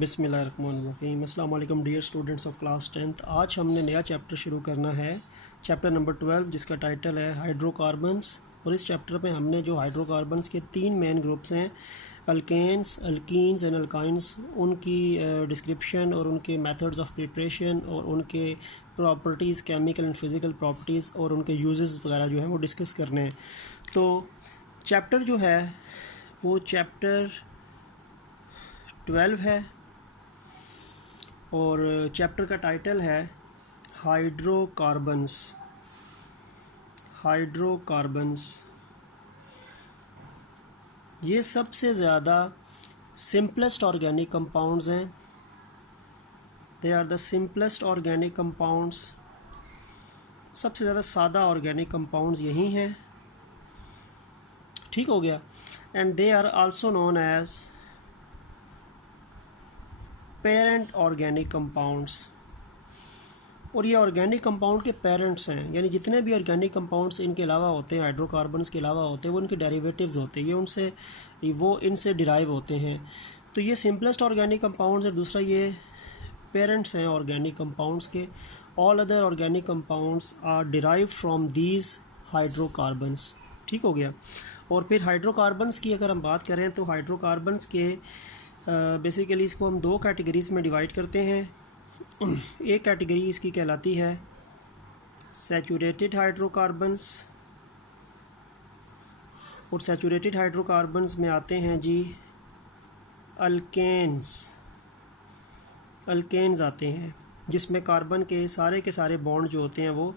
बिस्मिल्लाहिर्रहमानिर्रहीम। अस्सलाम वालेकुम dear students of class 10th। आज हमने नया चैप्टर शुरू करना है, चैप्टर नंबर 12, जिसका टाइटल है हाइड्रोकार्बन्स। और इस चैप्टर में हमने जो हाइड्रोकार्बन्स के तीन मेन ग्रुप्स हैं, अल्केन्स, अल्कीन्स एंड अल्काइंस, उनकी डिस्क्रिप्शन और उनके मेथड्स ऑफ प्रिपरेशन और उनके properties, chemical and physical properties और उनके यूजेस वगैरह जो है वो डिस्कस करने हैं। तो चैप्टर जो है वो चैप्टर 12 है और चैप्टर का टाइटल है हाइड्रोकार्बन्स। हाइड्रोकार्बन्स ये सबसे ज़्यादा सिंपलेस्ट ऑर्गेनिक कंपाउंड्स हैं। They are the simplest organic compounds. सबसे ज़्यादा सादा ऑर्गेनिक कंपाउंड्स यही हैं, ठीक हो गया। And they are also known as parent organic compounds. और ये ऑर्गेनिक कंपाउंड के पेरेंट्स हैं, यानी जितने भी ऑर्गेनिक कंपाउंड्स इनके अलावा होते हैं, हाइड्रोकार्बन्स के अलावा होते हैं, वो इनके डेरिवेटिव्स होते हैं, वो इनसे डिराइव होते हैं। तो ये सिंपलेस्ट ऑर्गेनिक कंपाउंड्स है। दूसरा ये पेरेंट्स हैं ऑर्गेनिक कंपाउंड्स के। All other organic compounds are derived from these hydrocarbons, ठीक हो गया। और फिर हाइड्रोकार्बन्स की अगर हम बात करें तो हाइड्रोकार्बन्स के बेसिकली इसको हम दो कैटेगरीज़ में डिवाइड करते हैं। एक कैटेगरी इसकी कहलाती है सैचुरेटेड हाइड्रोकार्बन्स, और सैचुरेटेड हाइड्रोकार्बन्स में आते हैं जी अल्केन्स आते हैं, जिसमें कार्बन के सारे बॉन्ड जो होते हैं वो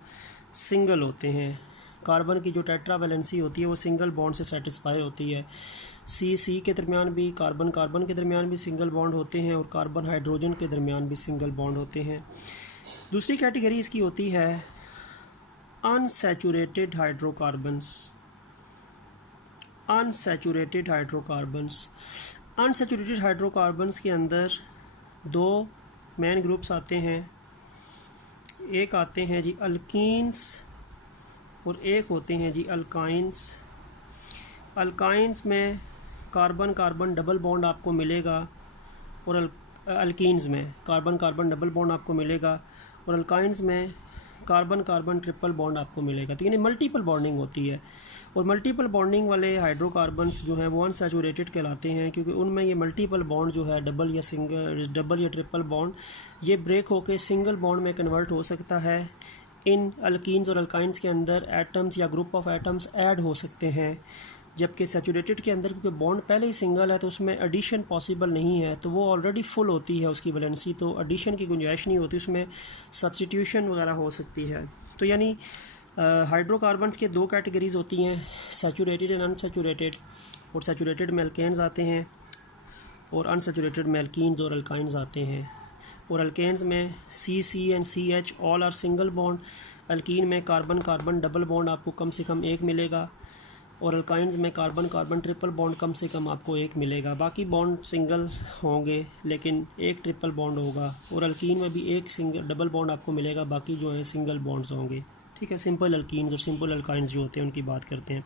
सिंगल होते हैं। कार्बन की जो टेट्रावैलेंसी होती है वो सिंगल बॉन्ड से सेटिस्फाई होती है। सी के दरमियान भी, कार्बन के दरमियान भी सिंगल बॉन्ड होते हैं और कार्बन हाइड्रोजन के दरमियान भी सिंगल बॉन्ड होते हैं। दूसरी कैटेगरी इसकी होती है अनसैचुरेटेड हाइड्रोकार्बन्स। अनसैचुरेटेड हाइड्रोकार्बन्स के अंदर दो मेन ग्रुप्स आते हैं। एक आते हैं जी अल्कीन्स और एक होते हैं जी अल्काइंस। अल्काइंस में कार्बन डबल बॉन्ड आपको मिलेगा और अल्कीन्स में कार्बन डबल बॉन्ड आपको मिलेगा, और अल्काइंस में कार्बन ट्रिपल बॉन्ड आपको मिलेगा। तो यानी मल्टीपल बॉन्डिंग होती है। और मल्टीपल बॉन्डिंग वाले हाइड्रोकार्बन्स जो हैं वो अनसैचुरेटेड कहलाते हैं, क्योंकि उनमें ये मल्टीपल बॉन्ड जो है डबल या ट्रिपल बॉन्ड ये ब्रेक होकर सिंगल बॉन्ड में कन्वर्ट हो सकता है। इन अल्कीन्स और अल्काइंस के अंदर एटम्स या ग्रुप ऑफ एटम्स ऐड हो सकते हैं, जबकि सैचुरेटेड के अंदर क्योंकि बॉन्ड पहले ही सिंगल है तो उसमें एडिशन पॉसिबल नहीं है, तो वो ऑलरेडी फुल होती है उसकी वैलेंसी, तो एडिशन की गुंजाइश नहीं होती, उसमें सब्स्टिट्यूशन वगैरह हो सकती है। तो यानी हाइड्रोकार्बन्स के दो कैटेगरीज होती हैं, सैचुरेटेड एंड अनसैचुरेटेड। और सैचुरेटेड में अल्केन्स आते हैं और अनसैचुरेटेड में अल्कीन्स और अल्काइंस आते हैं। और अल्केन्स में C and CH all are single bond. Alkene में कार्बन डबल बॉन्ड आपको कम से कम एक मिलेगा, और अल्काइंस में कार्बन ट्रिपल बॉन्ड कम से कम आपको एक मिलेगा। बाकी बॉन्ड सिंगल होंगे लेकिन एक ट्रिपल बॉन्ड होगा। और अल्कीन में भी एक सिंगल डबल बॉन्ड आपको मिलेगा, बाकी जो है सिंगल बॉन्ड्स होंगे, ठीक है। सिंपल अल्कीन्स और सिंपल अल्काइंस जो होते हैं उनकी बात करते हैं।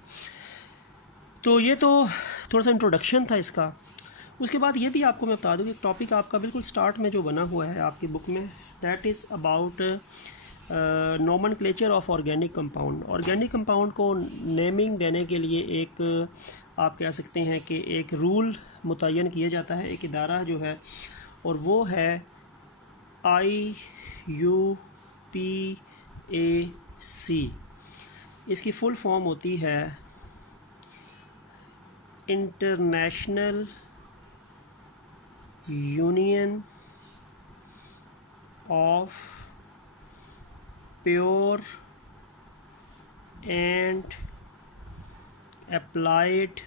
तो ये तो थोड़ा सा इंट्रोडक्शन था इसका। उसके बाद ये भी आपको मैं बता दूँ कि टॉपिक आपका बिल्कुल स्टार्ट में जो बना हुआ है आपकी बुक में, that is about nomenclature of organic compound. Organic compound को नेमिंग देने के लिए एक आप कह सकते हैं कि एक रूल मुतय्यन किया जाता है, एक इदारा जो है, और वो है IUPAC। इसकी फुल फॉर्म होती है international union of pure and applied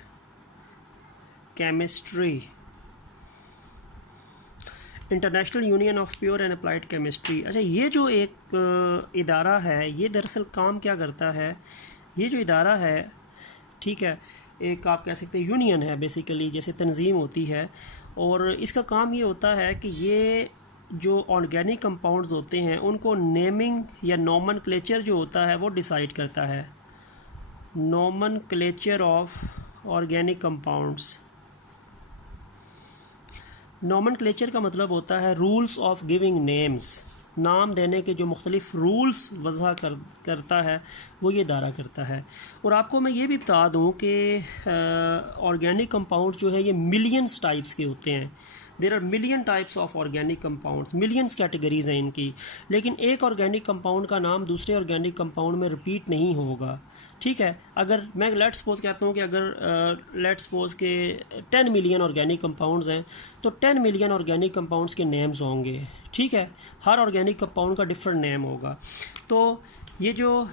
chemistry. International union of pure and applied chemistry. अच्छा, ये जो एक इदारा है, ये दरअसल काम क्या करता है? ये जो इदारा है, ठीक है, एक आप कह सकते हैं यूनियन है बेसिकली, जैसे तंजीम होती है, और इसका काम ये होता है कि ये जो ऑर्गेनिक कंपाउंड्स होते हैं उनको नेमिंग या नोमेनक्लेचर जो होता है वो डिसाइड करता है। Nomenclature of organic compounds. Nomenclature का मतलब होता है रूल्स ऑफ गिविंग नेम्स, नाम देने के जो मुख्तलिफ रूल्स वज़ा करता है वो ये दायरा करता है। और आपको मैं ये भी बता दूँ कि ऑर्गेनिक कंपाउंड जो है ये मिलियंस टाइप्स के होते हैं। There are million types of organic compounds, millions categories हैं इनकी, लेकिन एक ऑर्गेनिक कंपाउंड का नाम दूसरे ऑर्गेनिक कंपाउंड में रिपीट नहीं होगा। ठीक है, अगर मैं लेट सपोज कहता हूँ कि अगर लेट सपोज के 10 मिलियन ऑर्गेनिक कंपाउंड्स हैं तो 10 मिलियन ऑर्गेनिक कंपाउंड्स के नेम्स होंगे। ठीक है, हर ऑर्गेनिक कंपाउंड का डिफरेंट नेम होगा। तो ये जो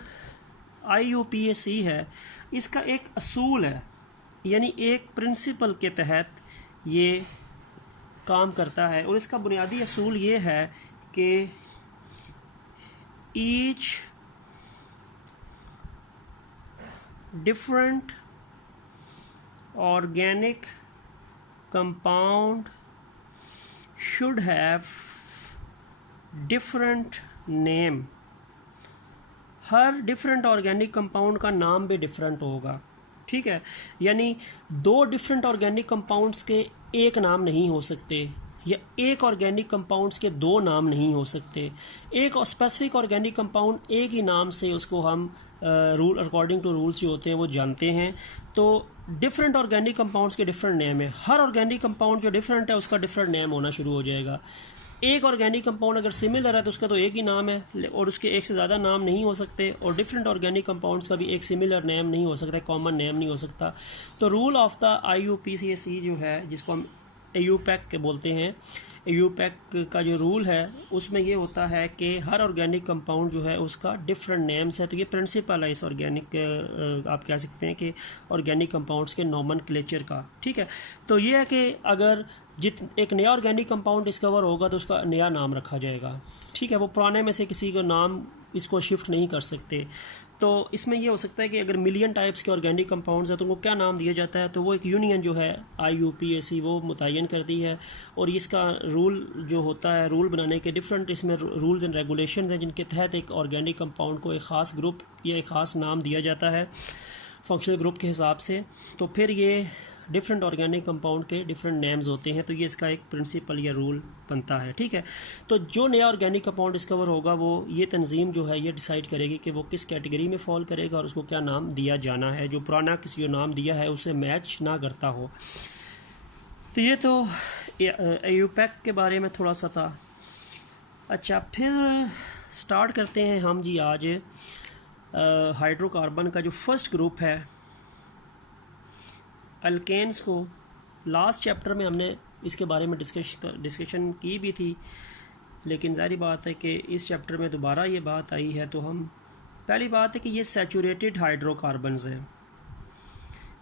IUPAC है इसका एक असूल है, यानी एक प्रिंसिपल के तहत ये काम करता है। और इसका बुनियादी असूल ये है कि each different organic compound should have different name. Her different organic compound का नाम भी डिफरेंट होगा। ठीक है, यानी दो डिफरेंट ऑर्गेनिक कंपाउंड्स के एक नाम नहीं हो सकते, या एक ऑर्गेनिक कंपाउंड्स के दो नाम नहीं हो सकते। एक स्पेसिफिक ऑर्गेनिक कंपाउंड एक ही नाम से उसको हम रूल अकॉर्डिंग टू रूल्स जो होते हैं वो जानते हैं। तो डिफरेंट ऑर्गेनिक कंपाउंड्स के डिफरेंट नेम है। हर ऑर्गेनिक कंपाउंड जो डिफरेंट है उसका डिफरेंट नेम होना शुरू हो जाएगा। एक ऑर्गेनिक कंपाउंड अगर सिमिलर है तो उसका तो एक ही नाम है और उसके एक से ज़्यादा नाम नहीं हो सकते, और डिफरेंट ऑर्गेनिक कंपाउंड्स का भी एक सिमिलर नेम नहीं हो सकता, कॉमन नेम नहीं हो सकता। तो रूल ऑफ द IUPAC जो है, जिसको हम AUPAC के बोलते हैं, AUPAC का जो रूल है उसमें ये होता है कि हर ऑर्गेनिक कंपाउंड जो है उसका डिफरेंट नेम्स है। तो ये प्रिंसिपल है इस ऑर्गेनिक आप कह सकते हैं कि ऑर्गेनिक कंपाउंड्स के नॉमेनक्लेचर का। ठीक है, तो ये है कि अगर एक नया ऑर्गेनिक कंपाउंड डिस्कवर होगा तो उसका नया नाम रखा जाएगा। ठीक है, वो पुराने में से किसी को नाम इसको शिफ्ट नहीं कर सकते। तो इसमें ये हो सकता है कि अगर मिलियन टाइप्स के ऑर्गेनिक कंपाउंड्स हैं तो उनको क्या नाम दिया जाता है, तो वो एक यूनियन जो है IUPAC वो मुतय्यन करती है। और इसका रूल जो होता है, रूल बनाने के डिफरेंट इसमें रूल्स एंड रेगुलेशंस हैं जिनके तहत एक ऑर्गेनिक कंपाउंड को एक ख़ास ग्रुप या एक ख़ास नाम दिया जाता है फंक्शनल ग्रुप के हिसाब से। तो फिर ये डिफरेंट ऑर्गेनिक कंपाउंड के डिफरेंट नेम्स होते हैं। तो ये इसका एक प्रिंसिपल या रूल बनता है। ठीक है, तो जो नया ऑर्गेनिक कंपाउंड डिस्कवर होगा वो ये तंजीम जो है ये डिसाइड करेगी कि वो किस कैटेगरी में फॉल करेगा और उसको क्या नाम दिया जाना है, जो पुराना किसी जो नाम दिया है उससे मैच ना करता हो। तो ये तो AUPAC के बारे में थोड़ा सा था। अच्छा, फिर स्टार्ट करते हैं हम जी आज हाइड्रोकार्बन का जो फर्स्ट ग्रुप है अल्केन्स को। लास्ट चैप्टर में हमने इसके बारे में डिस्कशन की भी थी, लेकिन ज़ाहिर बात है कि इस चैप्टर में दोबारा ये बात आई है। तो हम पहली बात है कि ये सैचुरेटेड हाइड्रोकार्बन्स हैं।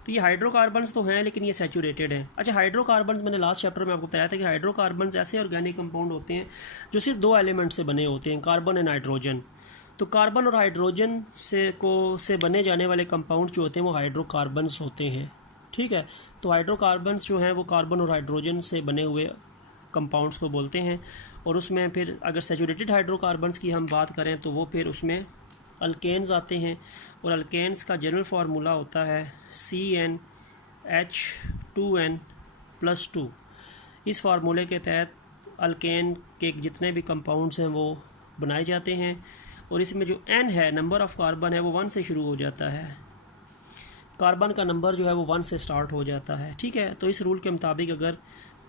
तो ये हाइड्रोकार्बन्स तो हैं लेकिन ये सैचुरेटेड हैं। अच्छा, हाइड्रोकार्बन्स मैंने लास्ट चैप्टर में आपको बताया था कि हाइड्रोकार्बन्स ऐसे ऑर्गेनिक कंपाउंड होते हैं जो सिर्फ दो एलिमेंट से बने होते हैं, कार्बन एंड हाइड्रोजन। तो कार्बन और हाइड्रोजन से बने जाने वाले कंपाउंड जो होते हैं वो हाइड्रोकार्बन्स होते हैं। ठीक है, तो हाइड्रोकार्बन्स जो हैं वो कार्बन और हाइड्रोजन से बने हुए कंपाउंड्स को बोलते हैं। और उसमें फिर अगर सैचुरेटेड हाइड्रोकार्बन्स की हम बात करें तो वो फिर उसमें अल्केन्स आते हैं। और अल्केन्स का जनरल फार्मूला होता है CnH2n+2। इस फार्मूले के तहत अल्केन के जितने भी कंपाउंड्स हैं वो बनाए जाते हैं। और इसमें जो n है, नंबर ऑफ़ कार्बन है, वो 1 से शुरू हो जाता है। कार्बन का नंबर जो है वो 1 से स्टार्ट हो जाता है। ठीक है, तो इस रूल के मुताबिक अगर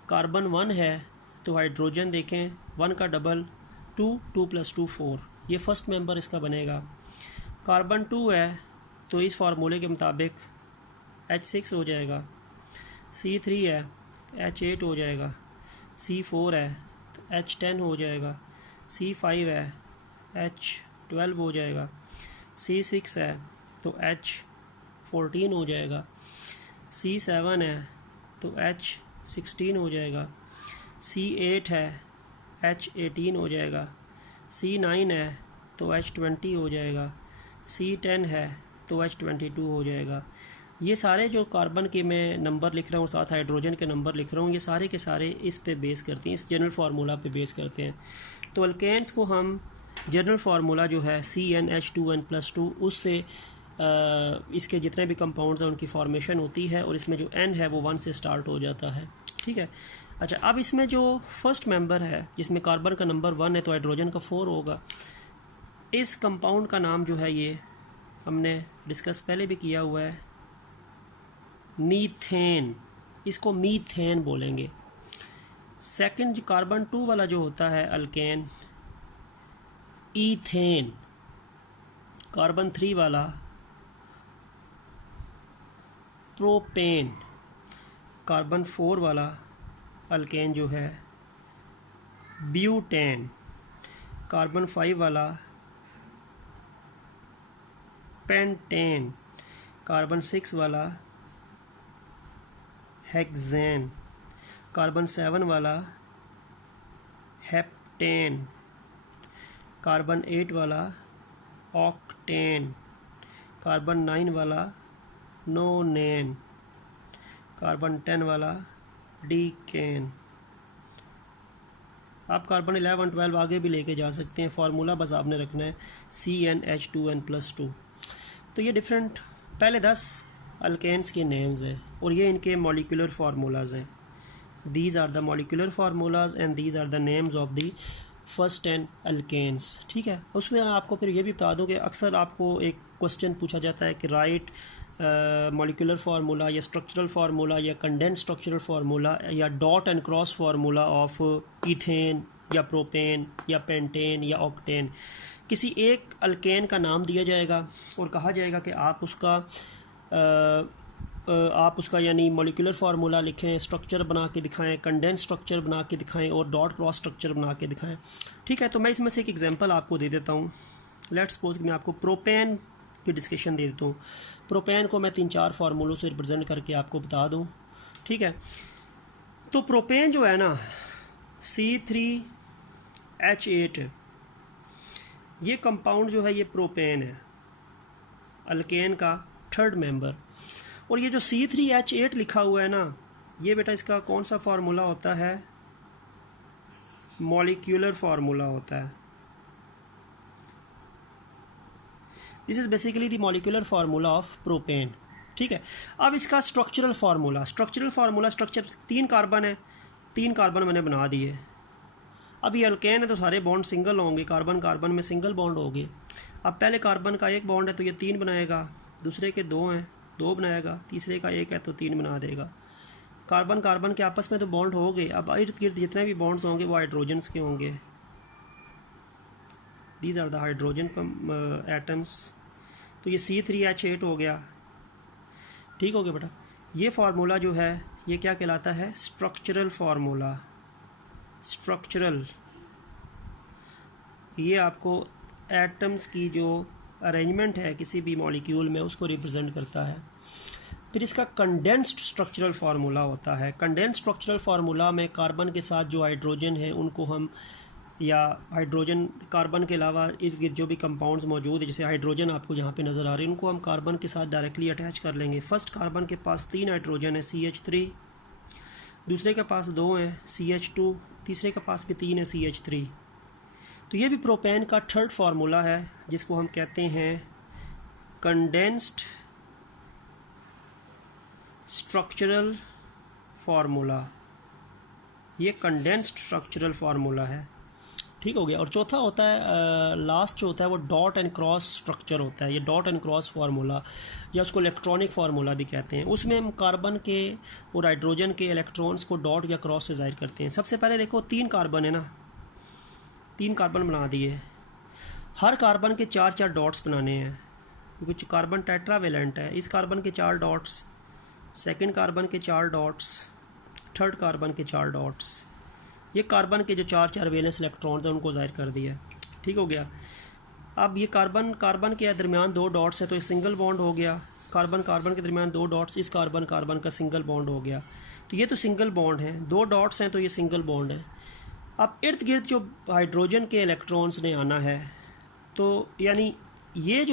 कार्बन 1 है तो हाइड्रोजन देखें 1 का डबल 2, 2 + 2 4, ये फर्स्ट मेंबर इसका बनेगा। कार्बन 2 है तो इस फार्मूले के मुताबिक H6 हो जाएगा। C3 है H8 हो जाएगा। C4 है तो H10 हो जाएगा। C5 है H12 हो जाएगा। C6 है तो H14 हो जाएगा। C7 है तो H16 हो जाएगा। C8 है H18 हो जाएगा। C9 है तो H20 हो जाएगा। C10 है तो H22 हो जाएगा। ये सारे जो कार्बन के मैं नंबर लिख रहा हूँ साथ हाइड्रोजन के नंबर लिख रहा हूँ, ये सारे के सारे इस पे बेस करते हैं, इस जनरल फार्मूला पे बेस करते हैं। तो अल्केन्स को हम जनरल फार्मूला जो है CnH2n+2 उससे इसके जितने भी कंपाउंड्स हैं उनकी फॉर्मेशन होती है और इसमें जो n है वो 1 से स्टार्ट हो जाता है। ठीक है, अच्छा, अब इसमें जो फर्स्ट मेंबर है जिसमें कार्बन का नंबर 1 है तो हाइड्रोजन का 4 होगा। इस कंपाउंड का नाम जो है ये हमने डिस्कस पहले भी किया हुआ है, मीथेन। इसको मीथेन बोलेंगे। सेकंड कार्बन 2 वाला जो होता है अल्केन, ईथेन। कार्बन 3 वाला प्रोपेन। कार्बन 4 वाला अल्केन जो है ब्यूटेन। कार्बन 5 वाला पेंटेन। कार्बन 6 वाला हेक्सेन। कार्बन 7 वाला हेप्टेन। कार्बन 8 वाला ऑक्टेन। कार्बन 9 वाला नोनेन। कार्बन 10 वाला डीकेन। आप कार्बन 11 12 आगे भी लेके जा सकते हैं, फार्मूला बस आपने रखना है CnH2n+2। तो ये डिफरेंट पहले 10 अल्केन्स के नेम्स हैं और ये इनके मॉलिक्यूलर फार्मूलाज हैं। These are the molecular formulas and these are the names of the first 10 alkanes. ठीक है, उसमें आपको फिर ये भी बता दूं कि अक्सर आपको एक क्वेश्चन पूछा जाता है कि राइट मॉलिक्यूलर फार्मूला या स्ट्रक्चरल फार्मूला या कंडेंस स्ट्रक्चरल फार्मूला या dot and cross formula of ethane या प्रोपेन या पेंटेन या ऑक्टेन। किसी एक अल्केन का नाम दिया जाएगा और कहा जाएगा कि आप उसका यानी मॉलिक्यूलर फार्मूला लिखें, स्ट्रक्चर बना के दिखाएं, कंडेंस स्ट्रक्चर बना के दिखाएं और डॉट क्रॉस स्ट्रक्चर बना के दिखाएं। ठीक है, तो मैं इसमें से एक एग्जांपल आपको दे देता हूँ। लेट्स सपोज कि मैं आपको प्रोपेन की डिस्कशन दे देता हूँ। प्रोपेन को मैं 3-4 फार्मूलों से रिप्रेजेंट करके आपको बता दूँ। ठीक है, तो प्रोपेन जो है ना C3H8, ये कंपाउंड जो है ये प्रोपेन है, अल्केन का थर्ड मेंबर। और ये जो C3H8 लिखा हुआ है ना, ये बेटा इसका कौन सा फार्मूला होता है? मॉलिक्यूलर फार्मूला होता है। This is basically the molecular formula of propane. ठीक है, अब इसका स्ट्रक्चरल फार्मूला, स्ट्रक्चर 3 कार्बन है, 3 कार्बन मैंने बना दिए। अब ये अल्केन है तो सारे बॉन्ड सिंगल होंगे, कार्बन कार्बन में सिंगल बॉन्ड होंगे। अब पहले कार्बन का 1 बॉन्ड है तो ये 3 बनाएगा, दूसरे के 2 हैं 2 बनाएगा, तीसरे का 1 है तो 3 बना देगा। कार्बन कार्बन के आपस में तो बॉन्ड हो गए। अब इर्द गिर्द जितने भी बॉन्ड्स होंगे वो हाइड्रोजन्स के होंगे। These are the hydrogen atoms. तो ये C3H8 हो गया। ठीक हो गया बेटा। ये फार्मूला जो है ये क्या कहलाता है? Structural formula. स्ट्रक्चरल, ये आपको एटम्स की जो अरेंजमेंट है किसी भी मॉलिक्यूल में उसको रिप्रेजेंट करता है। फिर इसका कंडेंस्ड स्ट्रक्चरल फार्मूला होता है। कंडेंस्ड स्ट्रक्चरल फार्मूला में कार्बन के साथ जो हाइड्रोजन है उनको हम, या हाइड्रोजन कार्बन के अलावा इर्द गिर्द जो भी कंपाउंड्स मौजूद है, जैसे हाइड्रोजन आपको यहाँ पे नज़र आ रहे हैं, उनको हम कार्बन के साथ डायरेक्टली अटैच कर लेंगे। फर्स्ट कार्बन के पास 3 हाइड्रोजन है CH3, दूसरे के पास 2 हैं CH2, तीसरे के पास भी 3 है CH3। तो ये भी प्रोपेन का थर्ड फार्मूला है जिसको हम कहते हैं कंडेंस्ड स्ट्रक्चरल फार्मूला। ये कंडेंस्ड स्ट्रक्चरल फार्मूला है। ठीक हो गया। और चौथा होता है लास्ट जो होता है वो डॉट एंड क्रॉस स्ट्रक्चर होता है। ये डॉट एंड क्रॉस फार्मूला या उसको इलेक्ट्रॉनिक फार्मूला भी कहते हैं। उसमें हम कार्बन के और हाइड्रोजन के इलेक्ट्रॉन्स को डॉट या क्रॉस से जाहिर करते हैं। सबसे पहले देखो 3 कार्बन है ना, 3 कार्बन बना दिए। हर कार्बन के 4-4 डॉट्स बनाने हैं क्योंकि कार्बन टेट्रावेलेंट है। इस कार्बन के 4 डॉट्स, सेकंड कार्बन के 4 डॉट्स, थर्ड कार्बन के 4 डॉट्स। ये कार्बन के जो 4-4 वैलेंस इलेक्ट्रॉन्स हैं उनको जाहिर कर दिया। ठीक हो गया। अब ये कार्बन कार्बन के दरमियान 2 डॉट्स है तो ये सिंगल बॉन्ड हो गया। कार्बन कार्बन के दरमियान 2 डॉट्स, इस कार्बन कार्बन का सिंगल बॉन्ड हो गया। तो ये तो सिंगल बॉन्ड है, 2 डॉट्स हैं तो ये सिंगल बॉन्ड है। अब इर्द गिर्द जो हाइड्रोजन के इलेक्ट्रॉन्स ने आना है तो यानी ये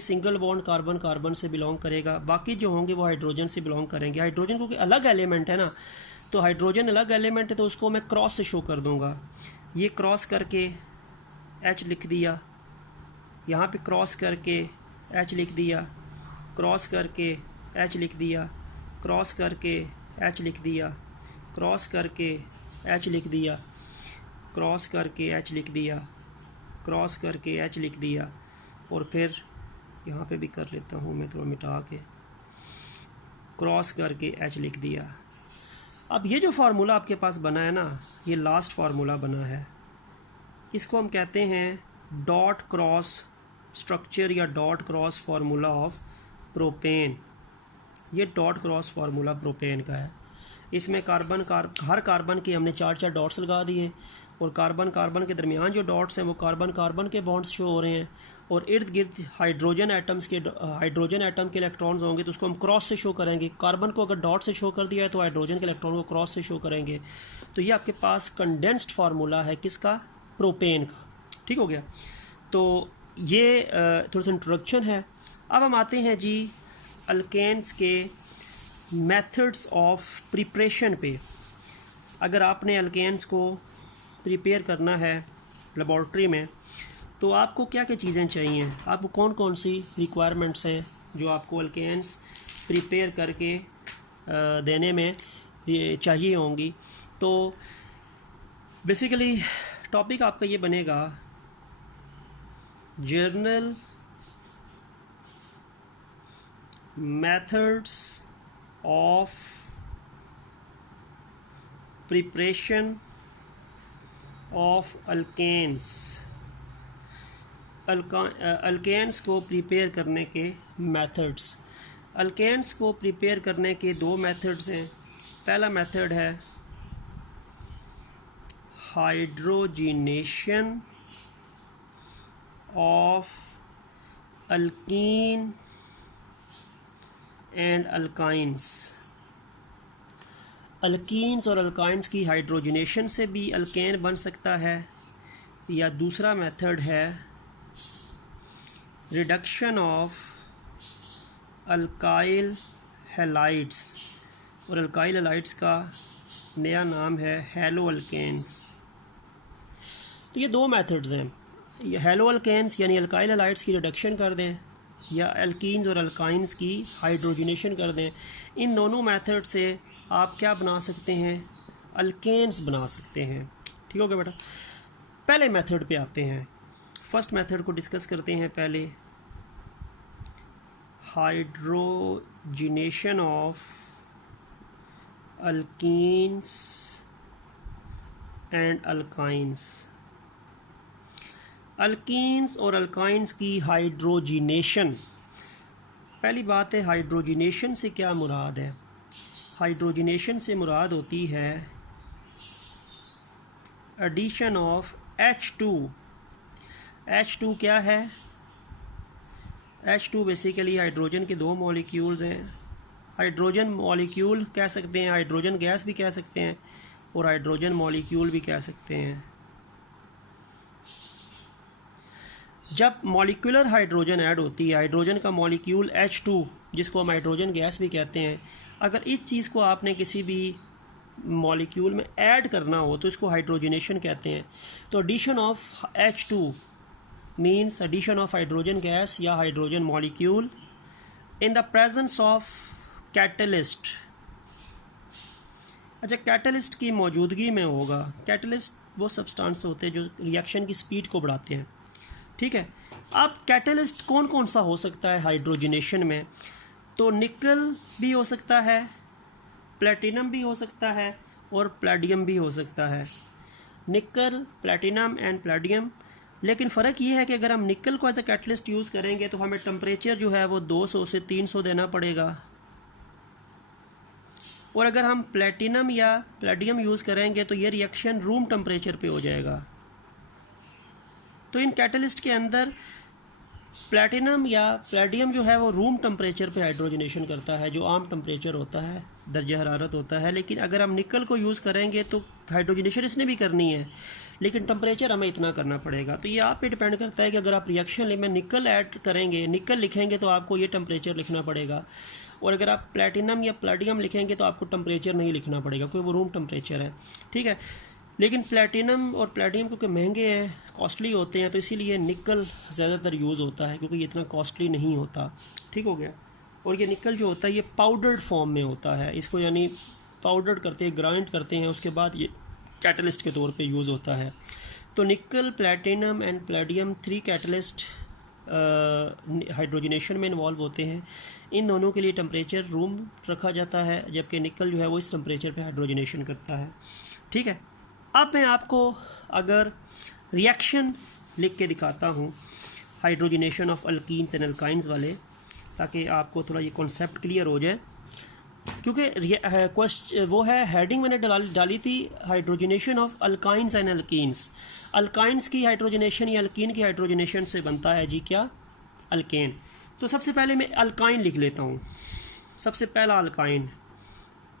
सिंगल बॉन्ड कार्बन कार्बन से बिलोंग करेगा, बाकी जो होंगे वो हाइड्रोजन से बिलोंग करेंगे। हाइड्रोजन क्योंकि अलग एलिमेंट है ना, तो हाइड्रोजन अलग एलिमेंट है तो उसको मैं क्रॉस से शो कर दूंगा। ये क्रॉस करके H लिख दिया, यहाँ पे क्रॉस करके H लिख दिया, क्रॉस करके H लिख दिया, क्रॉस करके H लिख दिया, क्रॉस करके H लिख दिया, क्रॉस करके H लिख दिया, क्रॉस करके H लिख दिया, और फिर यहाँ पे भी कर लेता हूँ मैं थोड़ा मिटा के, क्रॉस करके H लिख दिया। अब ये जो फार्मूला आपके पास बना है ना, ये लास्ट फार्मूला बना है, इसको हम कहते हैं डॉट क्रॉस स्ट्रक्चर या dot cross formula of propane. ये डॉट क्रॉस फार्मूला प्रोपेन का है। इसमें हर कार्बन के हमने 4 डॉट्स लगा दिए, और कार्बन कार्बन के दरमियान जो डॉट्स हैं वो कार्बन कार्बन के बॉन्ड्स शो हो रहे हैं, और इर्द गिर्द हाइड्रोजन एटम के इलेक्ट्रॉन्स होंगे तो उसको हम क्रॉस से शो करेंगे। कार्बन को अगर डॉट से शो कर दिया है तो हाइड्रोजन के इलेक्ट्रॉन को क्रॉस से शो करेंगे। तो ये आपके पास कंडेंस्ड फार्मूला है किसका? प्रोपेन का। ठीक हो गया। तो ये थोड़ा सा इंट्रोडक्शन है। अब हम आते हैं जी अल्केन्स के मेथड्स ऑफ प्रिपरेशन पे। अगर आपने अल्केन्स को प्रिपेयर करना है लेबॉर्ट्री में तो आपको क्या क्या चीज़ें चाहिए, आपको कौन कौन सी रिक्वायरमेंट्स हैं जो आपको अल्केन्स प्रिपेयर करके देने में चाहिए होंगी। तो बेसिकली टॉपिक आपका ये बनेगा general methods of preparation of alkanes. Alkanes को प्रिपेयर करने के मेथड्स। अल्केन्स को प्रिपेयर करने के 2 मेथड्स हैं। पहला मेथड है hydrogenation of alkyne and alkynes. Alkenes और अल्काइंस की हाइड्रोजिनेशन से भी अल्केन बन सकता है, या दूसरा मेथड है रिडक्शन ऑफ अल्काइल हैलाइड्स, और अल्काइल हैलाइड्स का नया नाम है हेलो अल्केन्स। तो ये 2 मेथड्स हैं, ये हेलो अल्केन्स यानी अल्काइल हैलाइड्स की रिडक्शन कर दें, या अल्कीन्स और अल्काइंस की हाइड्रोजिनेशन कर दें। इन दोनों मेथड से आप क्या बना सकते हैं? अल्केन्स बना सकते हैं। ठीक हो गया बेटा। पहले मेथड पे आते हैं, फर्स्ट मेथड को डिस्कस करते हैं पहले। Hydrogenation of alkenes and alkynes. Alkenes और अल्काइंस की हाइड्रोजिनेशन। पहली बात है हाइड्रोजिनेशन से क्या मुराद है? हाइड्रोजिनेशन से मुराद होती है एडिशन ऑफ H2। H2 क्या है? H2 बेसिकली हाइड्रोजन के 2 मॉलिक्यूल्स हैं। हाइड्रोजन मॉलिक्यूल कह सकते हैं, हाइड्रोजन गैस भी कह सकते हैं, और हाइड्रोजन मॉलिक्यूल भी कह सकते हैं। जब मॉलिक्यूलर हाइड्रोजन ऐड होती है, हाइड्रोजन का मॉलिक्यूल H2 जिसको हम हाइड्रोजन गैस भी कहते हैं, अगर इस चीज़ को आपने किसी भी मॉलिक्यूल में ऐड करना हो तो इसको हाइड्रोजिनेशन कहते हैं। तो addition of H2 means addition of hydrogen gas या hydrogen molecule in the presence of catalyst. अच्छा, कैटलिस्ट की मौजूदगी में होगा। कैटलिस्ट वो सब्सटेंस होते हैं जो रिएक्शन की स्पीड को बढ़ाते हैं। ठीक है। अब कैटलिस्ट कौन कौन सा हो सकता है हाइड्रोजिनेशन में? तो निकल भी हो सकता है, प्लेटिनम भी हो सकता है, और प्लेडियम भी हो सकता है। निकल, प्लेटिनम एंड प्लेडियम। लेकिन फ़र्क ये है कि अगर हम निकल को एज अ कैटलिस्ट यूज़ करेंगे तो हमें टेम्परेचर जो है वो 200 से 300 देना पड़ेगा, और अगर हम प्लेटिनम या प्लेडियम यूज़ करेंगे तो ये रिएक्शन रूम टेम्परेचर पे हो जाएगा। तो इन कैटलिस्ट के अंदर प्लेटिनम या प्लेडियम जो है वो रूम टेम्परेचर पे हाइड्रोजनेशन करता है, जो आम टेम्परेचर होता है, दर्जा हरारत होता है। लेकिन अगर हम निकल को यूज़ करेंगे तो हाइड्रोजनेशन इसने भी करनी है, लेकिन टेम्परेचर हमें इतना करना पड़ेगा। तो ये आप पे डिपेंड करता है कि अगर आप रिएक्शन में निकल ऐड करेंगे, निकल लिखेंगे तो आपको ये टेम्परेचर लिखना पड़ेगा, और अगर आप प्लेटिनम या प्लेडियम लिखेंगे तो आपको टेम्परेचर नहीं लिखना पड़ेगा, क्योंकि वो रूम टेम्परेचर है। ठीक है। लेकिन प्लेटिनम और प्लेडियम क्योंकि महंगे हैं, कॉस्टली होते हैं, तो इसीलिए निकल ज़्यादातर यूज़ होता है, क्योंकि ये इतना कॉस्टली नहीं होता। ठीक हो गया। और ये निकल जो होता है ये पाउडर्ड फॉर्म में होता है, इसको यानी पाउडर करते हैं, ग्राइंड करते हैं, उसके बाद ये कैटलिस्ट के तौर पे यूज़ होता है। तो निकल, platinum and Palladium 3 catalyst hydrogenation में इन्वॉल्व होते हैं। इन दोनों के लिए टेम्परेचर रूम रखा जाता है, जबकि निकल जो है वो इस टेम्परेचर पे हाइड्रोजनेशन करता है। ठीक है, अब मैं आपको अगर रिएक्शन लिख के दिखाता हूँ hydrogenation of alkenes and alkynes वाले, ताकि आपको थोड़ा ये कॉन्सेप्ट क्लियर हो जाए, क्योंकि वो है हेडिंग मैंने डाली थी hydrogenation of alkynes and alkenes. Alkynes की हाइड्रोजनेशन या अल्कीन की हाइड्रोजनेशन से बनता है जी क्या, अल्केन। तो सबसे पहले मैं अल्काइन लिख लेता हूँ। सबसे पहला अल्काइन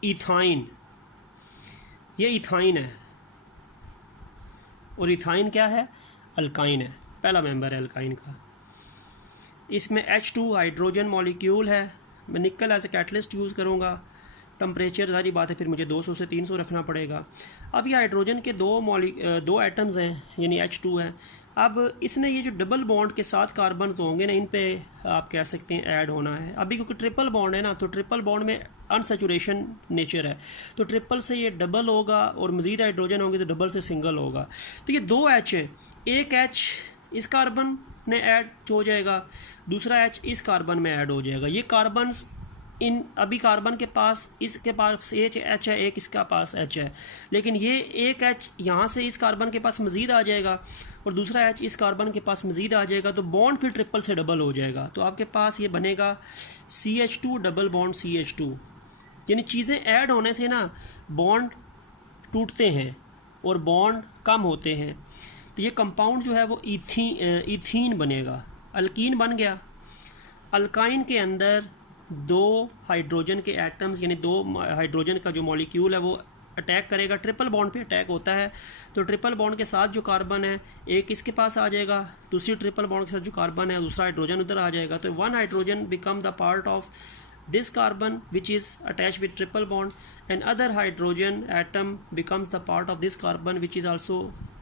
इथाइन, ये इथाइन है, और इथाइन क्या है, अल्काइन है, पहला मेंबर है अल्काइन का। इसमें H2 हाइड्रोजन मॉलिक्यूल है। मैं निकल एज ए कैटलिस्ट यूज़ करूँगा। टम्परेचर सारी बात है, फिर मुझे 200 से 300 रखना पड़ेगा। अब ये हाइड्रोजन के दो एटम्स हैं, यानी H2 है। अब इसने ये जो डबल बॉन्ड के साथ कार्बन्स होंगे ना, इन पे आप कह सकते हैं ऐड होना है। अभी क्योंकि ट्रिपल बॉन्ड है ना, तो ट्रिपल बॉन्ड में अनसेचुरेशन नेचर है, तो ट्रिपल से ये डबल होगा और मज़ीद हाइड्रोजन होंगे तो डबल से सिंगल होगा। तो ये 2 H है, एक H इस कार्बन में ऐड हो जाएगा, दूसरा H इस कार्बन में ऐड हो जाएगा। ये कार्बन्स इन अभी कार्बन के पास, इसके पास H है, एक इसका पास H है, लेकिन ये एक H यहाँ से इस कार्बन के पास मज़ीद आ जाएगा और दूसरा H इस कार्बन के पास मज़ीद आ जाएगा, तो बॉन्ड फिर ट्रिपल से डबल हो जाएगा। तो आपके पास ये बनेगा CH2 डबल बॉन्ड CH2। यानी चीज़ें ऐड होने से ना बॉन्ड टूटते हैं और बॉन्ड कम होते हैं। तो ये कंपाउंड जो है वो इथीन बनेगा, अल्कीन बन गया। अल्काइन के अंदर 2 हाइड्रोजन के एटम्स, यानी 2 हाइड्रोजन का जो मॉलिक्यूल है वो अटैक करेगा, ट्रिपल बॉन्ड पे अटैक होता है। तो ट्रिपल बॉन्ड के साथ जो कार्बन है एक इसके पास आ जाएगा, दूसरी ट्रिपल बॉन्ड के साथ जो कार्बन है दूसरा हाइड्रोजन उधर आ जाएगा। तो 1 hydrogen become the part of this carbon which is attached with triple bond, and other hydrogen atom becomes the part of this carbon which is also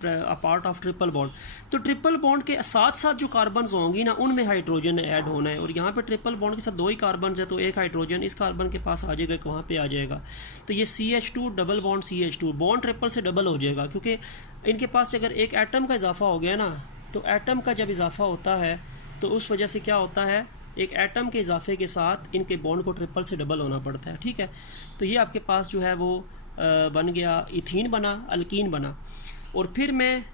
a part of triple bond। तो triple bond के साथ साथ जो carbons होंगी ना उनमें hydrogen add होना है, और यहाँ पे ट्रिपल बॉन्ड के साथ 2 ही कार्बन्स है, तो एक हाइड्रोजन इस कार्बन के पास आ जाएगा, वहाँ पे आ जाएगा। तो ये CH2 double bond CH2 bond triple से डबल हो जाएगा, क्योंकि इनके पास अगर एक एटम का इजाफा हो गया ना, तो एटम का जब इजाफा होता है तो उस वजह से क्या होता है, एक एटम के इजाफे के साथ इनके बॉन्ड को ट्रिपल से डबल होना पड़ता है। ठीक है, तो ये आपके पास जो है वो बन गया इथीन बना, अल्कीन बना। और फिर मैं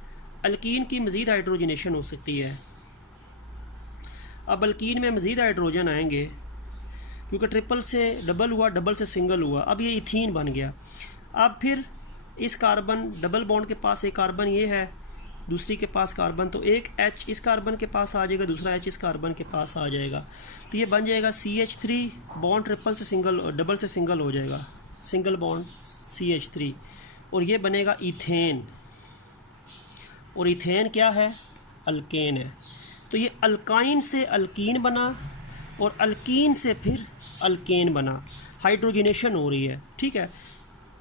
अल्कीन की मज़ीद हाइड्रोजनेशन हो सकती है। अब अल्कीन में मज़ीद हाइड्रोजन आएंगे, क्योंकि ट्रिपल से डबल हुआ, डबल से सिंगल हुआ, अब ये इथीन बन गया। अब फिर इस कार्बन डबल बॉन्ड के पास एक कार्बन ये है, दूसरी के पास कार्बन, तो एक H इस कार्बन के पास आ जाएगा, दूसरा H इस कार्बन के पास आ जाएगा। तो ये बन जाएगा CH3 बॉन्ड ट्रिपल से सिंगल, डबल से सिंगल हो जाएगा, सिंगल बॉन्ड CH3, और ये बनेगा इथेन। और इथेन क्या है, अल्केन है। तो ये अल्काइन से अल्कीन बना और अल्कीन से फिर अल्केन बना, हाइड्रोजनेशन हो रही है। ठीक है,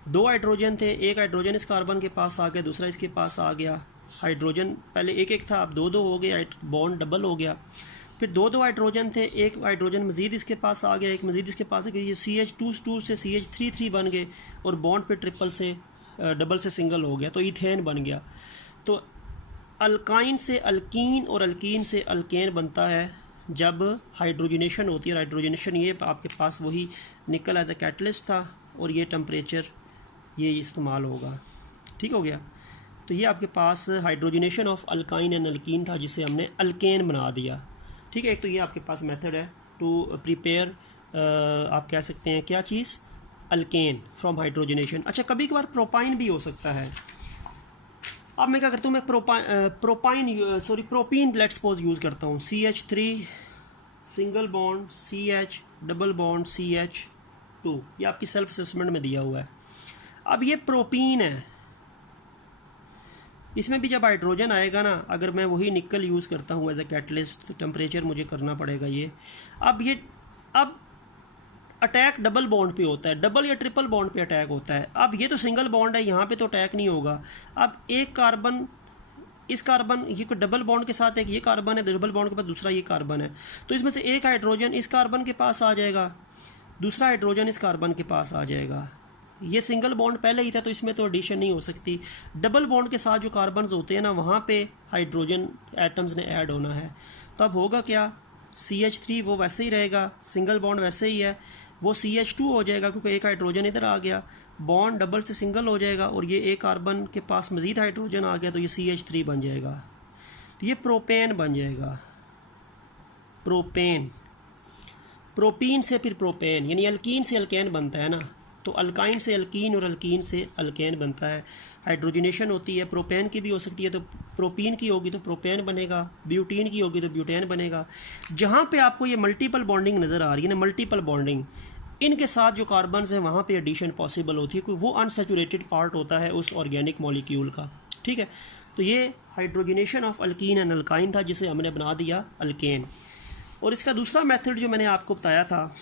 2 हाइड्रोजन थे, एक हाइड्रोजन इस कार्बन के पास आ गया, दूसरा इसके पास आ गया। हाइड्रोजन पहले एक एक था, अब 2-2 हो गया, बॉन्ड डबल हो गया। फिर 2-2 हाइड्रोजन थे, एक हाइड्रोजन मज़ीद इसके पास आ गया, एक मज़ीद इसके पास आ गया, ये CH2 से CH3 बन गए और बॉन्ड पे ट्रिपल से डबल से सिंगल हो गया, तो इथेन बन गया। तो अल्काइन से अल्कीन और अल्कीन से अल्केन बनता है जब हाइड्रोजनेशन होती है। हाइड्रोजनेशन ये आपके पास वही निकल एज ए कैटलिस्ट था, और ये टेम्परेचर ये इस्तेमाल होगा। ठीक हो गया, तो ये आपके पास hydrogenation of alkyne and alkene था, जिसे हमने अल्केन बना दिया। ठीक है, एक तो ये आपके पास मेथड है टू प्रिपेयर, आप कह सकते हैं क्या चीज़, अल्केन फ्रॉम हाइड्रोजनेशन। अच्छा, कभी कभार प्रोपाइन भी हो सकता है। अब मैं क्या करता हूँ, मैं प्रोपीन लेट्स सपोज यूज़ करता हूँ। CH3 single bond CH double bond CH2, ये आपकी सेल्फ असेसमेंट में दिया हुआ है। अब ये प्रोपीन है, इसमें भी जब हाइड्रोजन आएगा ना, अगर मैं वही निकल यूज़ करता हूँ एज ए कैटलिस्ट, तो टेम्परेचर मुझे करना पड़ेगा ये। अब अटैक डबल बॉन्ड पे होता है, डबल या ट्रिपल बॉन्ड पे अटैक होता है। अब ये तो सिंगल बॉन्ड है, यहाँ पे तो अटैक नहीं होगा। अब एक कार्बन इस कार्बन, ये डबल बॉन्ड के साथ एक ये कार्बन है, डबल बॉन्ड के बाद दूसरा ये कार्बन है, तो इसमें से एक हाइड्रोजन इस कार्बन के पास आ जाएगा, दूसरा हाइड्रोजन इस कार्बन के पास आ जाएगा। ये सिंगल बॉन्ड पहले ही था तो इसमें तो एडिशन नहीं हो सकती। डबल बॉन्ड के साथ जो कार्बन्स होते हैं ना, वहाँ पे हाइड्रोजन एटम्स ने ऐड होना है। तो अब होगा क्या, CH3 वो वैसे ही रहेगा, सिंगल बॉन्ड वैसे ही है, वो CH2 हो जाएगा क्योंकि एक हाइड्रोजन इधर आ गया, बॉन्ड डबल से सिंगल हो जाएगा और ये एक कार्बन के पास मज़ीद हाइड्रोजन आ गया तो ये CH3 बन जाएगा, तो ये प्रोपेन बन जाएगा। प्रोपेन, प्रोपीन से फिर प्रोपेन, यानी अल्कीन से अल्केन बनता है ना, तो अल्काइन से अल्कीन और अल्कीन से अल्केन बनता है। हाइड्रोजनेशन होती है, प्रोपेन की भी हो सकती है, तो प्रोपीन की होगी तो प्रोपेन बनेगा, ब्यूटीन की होगी तो ब्यूटेन बनेगा। जहाँ पे आपको ये मल्टीपल बॉन्डिंग नज़र आ रही है ना, मल्टीपल बॉन्डिंग, इनके साथ जो कार्बन्स हैं वहाँ पे एडिशन पॉसिबल होती है, क्योंकि वो अनसैचुरेटेड पार्ट होता है उस ऑर्गेनिक मॉलिक्यूल का। ठीक है, तो ये hydrogenation of alkyne and alkyne था, जिसे हमने बना दिया अल्केन। और इसका दूसरा मेथड जो मैंने आपको बताया था,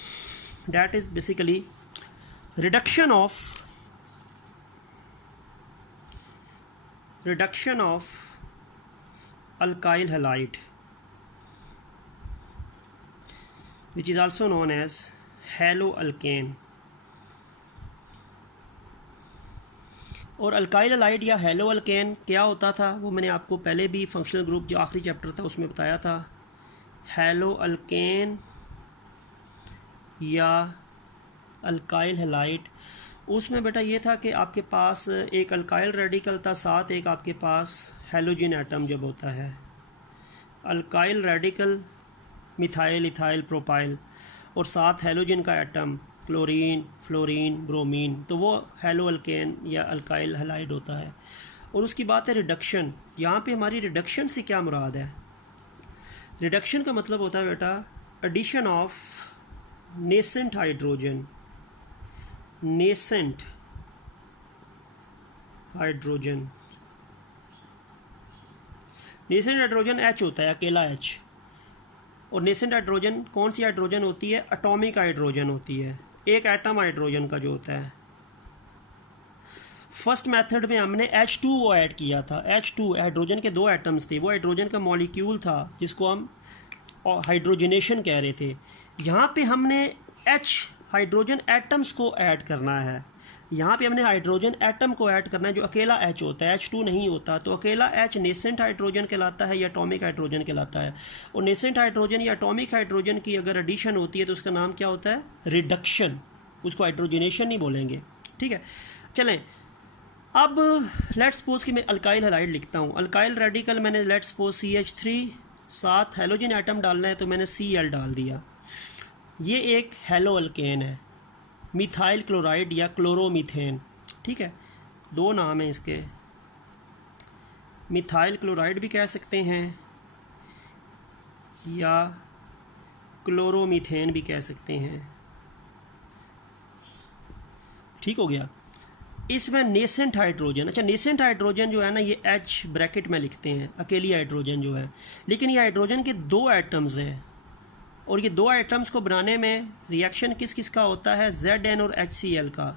that is basically reduction of alkyl halide, which is also known as haloalkane। और अल्काइल हलाइड या हेलोअल्केन क्या होता था वो मैंने आपको पहले भी फंक्शनल ग्रुप जो आखिरी चैप्टर था उसमें बताया था। हेलोअल्केन या अल्काइल हैलाइड, उसमें बेटा ये था कि आपके पास एक अल्काइल रेडिकल था, साथ एक आपके पास हेलोजन एटम जब होता है, alkyl radical methyl ethyl propyl, और साथ हेलोजन का एटम क्लोरीन फ्लोरीन ब्रोमीन, तो वो हेलोअल्केन या अल्काइल हैलाइड होता है। और उसकी बात है रिडक्शन, यहाँ पे हमारी रिडक्शन से क्या मुराद है? रिडक्शन का मतलब होता है बेटा addition of nascent hydrogen, nascent hydrogen, nascent hydrogen H होता है, अकेला H। और नेसेंट हाइड्रोजन कौन सी हाइड्रोजन होती है? एटॉमिक हाइड्रोजन होती है, एक एटम हाइड्रोजन का जो होता है। फर्स्ट मेथड में हमने H2O ऐड किया था। H2 हाइड्रोजन के दो एटम्स थे, वो हाइड्रोजन का मॉलिक्यूल था जिसको हम हाइड्रोजनेशन कह रहे थे। यहाँ पे हमने H हाइड्रोजन एटम्स को ऐड करना है, यहाँ पे हमने हाइड्रोजन एटम को ऐड करना है जो अकेला H होता है, H2 नहीं होता। तो अकेला H नेसेंट हाइड्रोजन कहलाता है या एटॉमिक हाइड्रोजन कहलाता है। और नेसेंट हाइड्रोजन या एटॉमिक हाइड्रोजन की अगर एडिशन होती है तो उसका नाम क्या होता है? रिडक्शन, उसको हाइड्रोजनेशन नहीं बोलेंगे। ठीक है, चलें अब लेट्स सपोज कि मैं अल्काइल हैलाइड लिखता हूँ। अल्काइल रेडिकल मैंने लेट्स सपोज CH3, साथ हेलोजन एटम डालना है तो मैंने Cl डाल दिया। ये एक हेलोअल्केन है, मिथाइल क्लोराइड या क्लोरोमीथेन। ठीक है, दो नाम हैं इसके, मिथाइल क्लोराइड भी कह सकते हैं या क्लोरोमीथेन भी कह सकते हैं। ठीक हो गया। इसमें नेसेंट हाइड्रोजन, अच्छा नेसेंट हाइड्रोजन जो है ना ये H ब्रैकेट में लिखते हैं, अकेली हाइड्रोजन जो है, लेकिन ये हाइड्रोजन के दो एटम्स हैं और ये दो आइटम्स को बनाने में रिएक्शन किस किस का होता है? Zn और HCl का।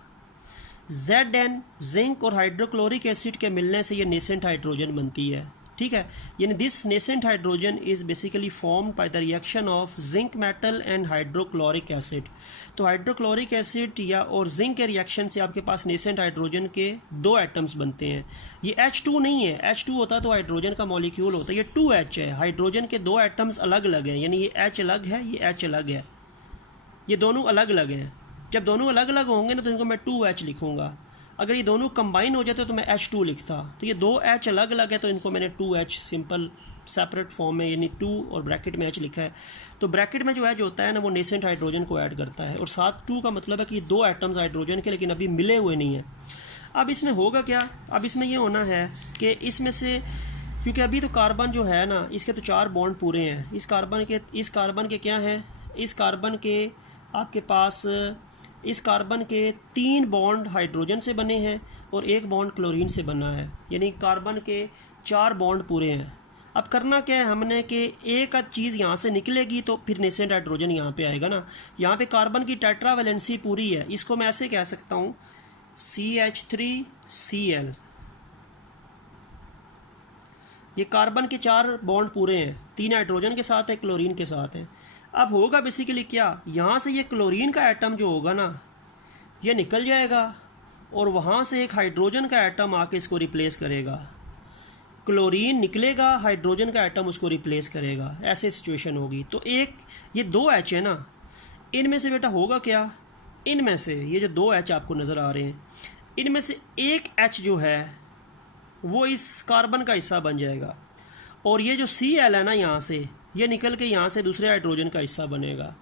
Zn जिंक और हाइड्रोक्लोरिक एसिड के मिलने से ये नेसेंट हाइड्रोजन बनती है। ठीक है, यानी this nascent hydrogen is basically formed by the reaction of zinc metal and hydrochloric acid. तो हाइड्रोक्लोरिक एसिड या और जिंक के रिएक्शन से आपके पास नेसेंट हाइड्रोजन के दो एटम्स बनते हैं। ये H2 नहीं है, H2 होता तो हाइड्रोजन का मॉलिक्यूल होता है, ये 2H है। हाइड्रोजन के दो एटम्स अलग अलग हैं, यानी ये H अलग है, ये H अलग है, ये दोनों अलग अलग हैं। जब दोनों अलग अलग होंगे ना तो इनको मैं 2H लिखूंगा। अगर ये दोनों कंबाइन हो जाते तो मैं H2 लिखता। तो ये दो H अलग अलग है तो इनको मैंने 2H सिंपल सेपरेट फॉर्म में यानी 2 और ब्रैकेट में H लिखा है। तो ब्रैकेट में जो H होता है ना वो नेसेंट हाइड्रोजन को ऐड करता है, और साथ 2 का मतलब है कि ये दो एटम्स हाइड्रोजन के लेकिन अभी मिले हुए नहीं हैं। अब इसमें होगा क्या? अब इसमें ये होना है कि इसमें से, क्योंकि अभी तो कार्बन जो है ना इसके तो 4 बॉन्ड पूरे हैं, इस कार्बन के क्या हैं? इस कार्बन के आपके पास इस कार्बन के 3 बॉन्ड हाइड्रोजन से बने हैं और 1 बॉन्ड क्लोरीन से बना है, यानी कार्बन के 4 बॉन्ड पूरे हैं। अब करना क्या है हमने कि एक आध चीज़ यहाँ से निकलेगी तो फिर नेसेंट हाइड्रोजन यहाँ पे आएगा ना। यहाँ पे कार्बन की टेट्रावैलेंसी पूरी है, इसको मैं ऐसे कह सकता हूँ CH3Cl। ये कार्बन के 4 बॉन्ड पूरे हैं, 3 हाइड्रोजन के साथ है, क्लोरीन के साथ है। अब होगा बेसिकली क्या, यहाँ से ये क्लोरीन का एटम जो होगा ना ये निकल जाएगा और वहाँ से एक हाइड्रोजन का एटम आके इसको रिप्लेस करेगा, क्लोरीन निकलेगा, हाइड्रोजन का एटम उसको रिप्लेस करेगा, ऐसे सिचुएशन होगी। तो एक ये 2 H है ना, इनमें से बेटा होगा क्या, इनमें से ये जो 2 H आपको नज़र आ रहे हैं, इनमें से एक H जो है वो इस कार्बन का हिस्सा बन जाएगा, और ये जो Cl है ना यहाँ से, ये निकल के यहाँ से दूसरे हाइड्रोजन का हिस्सा बनेगा।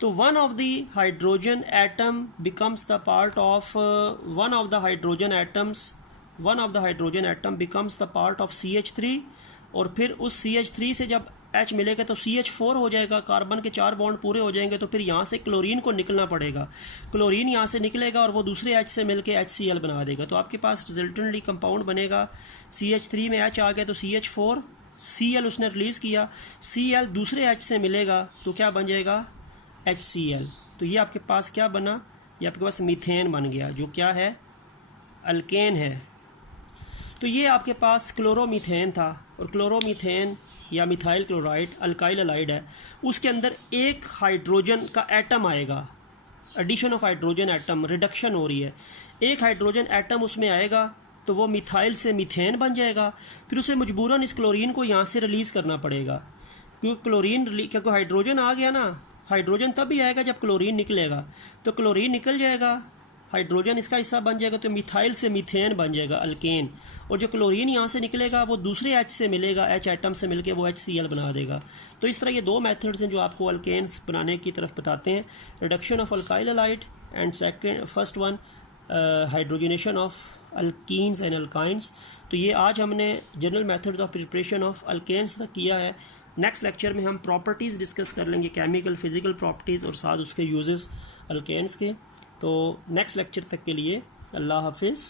तो one of the hydrogen atom becomes the part of one of the hydrogen atom becomes the part of CH3, और फिर उस CH3 से जब H मिलेगा तो CH4 हो जाएगा, कार्बन के 4 बॉन्ड पूरे हो जाएंगे। तो फिर यहाँ से क्लोरीन को निकलना पड़ेगा, क्लोरीन यहाँ से निकलेगा और वो दूसरे H से मिलके HCl बना देगा। तो आपके पास रिजल्टेंटली कंपाउंड बनेगा, CH3 में H आ गया तो CH4, Cl उसने रिलीज़ किया, Cl दूसरे H से मिलेगा तो क्या बन जाएगा, HCl। तो ये आपके पास क्या बना, ये आपके पास मीथेन बन गया, जो क्या है, अल्केन है। तो ये आपके पास क्लोरोमीथेन था, और क्लोरोमीथेन या मिथाइल क्लोराइड अल्काइल हलाइड है, उसके अंदर एक हाइड्रोजन का एटम आएगा, addition of hydrogen atom, reduction हो रही है, एक हाइड्रोजन एटम उसमें आएगा तो वो मिथाइल से मीथेन बन जाएगा। फिर उसे मजबूरन इस क्लोरीन को यहाँ से रिलीज़ करना पड़ेगा, क्योंकि क्योंकि हाइड्रोजन आ गया ना, हाइड्रोजन तब भी आएगा जब क्लोरीन निकलेगा, तो क्लोरीन निकल जाएगा, हाइड्रोजन इसका हिस्सा बन जाएगा, तो मिथाइल से मीथेन बन जाएगा, अल्केन। और जो क्लोरीन यहाँ से निकलेगा वो दूसरे H से मिलेगा, H एटम से मिलके वो HCl बना देगा। तो इस तरह ये 2 मेथड्स हैं जो आपको अल्केन्स बनाने की तरफ बताते हैं, reduction of alkyl halide and first one hydrogenation of alkenes and alkynes. तो ये आज हमने general methods of preparation of alkanes तक किया है। नेक्स्ट लेक्चर में हम प्रॉपर्टीज़ डिस्कस कर लेंगे, केमिकल फिजिकल प्रॉपर्टीज़, और साथ उसके यूजेस अल्केन्स के। तो नेक्स्ट लेक्चर तक के लिए अल्लाह हाफिज़।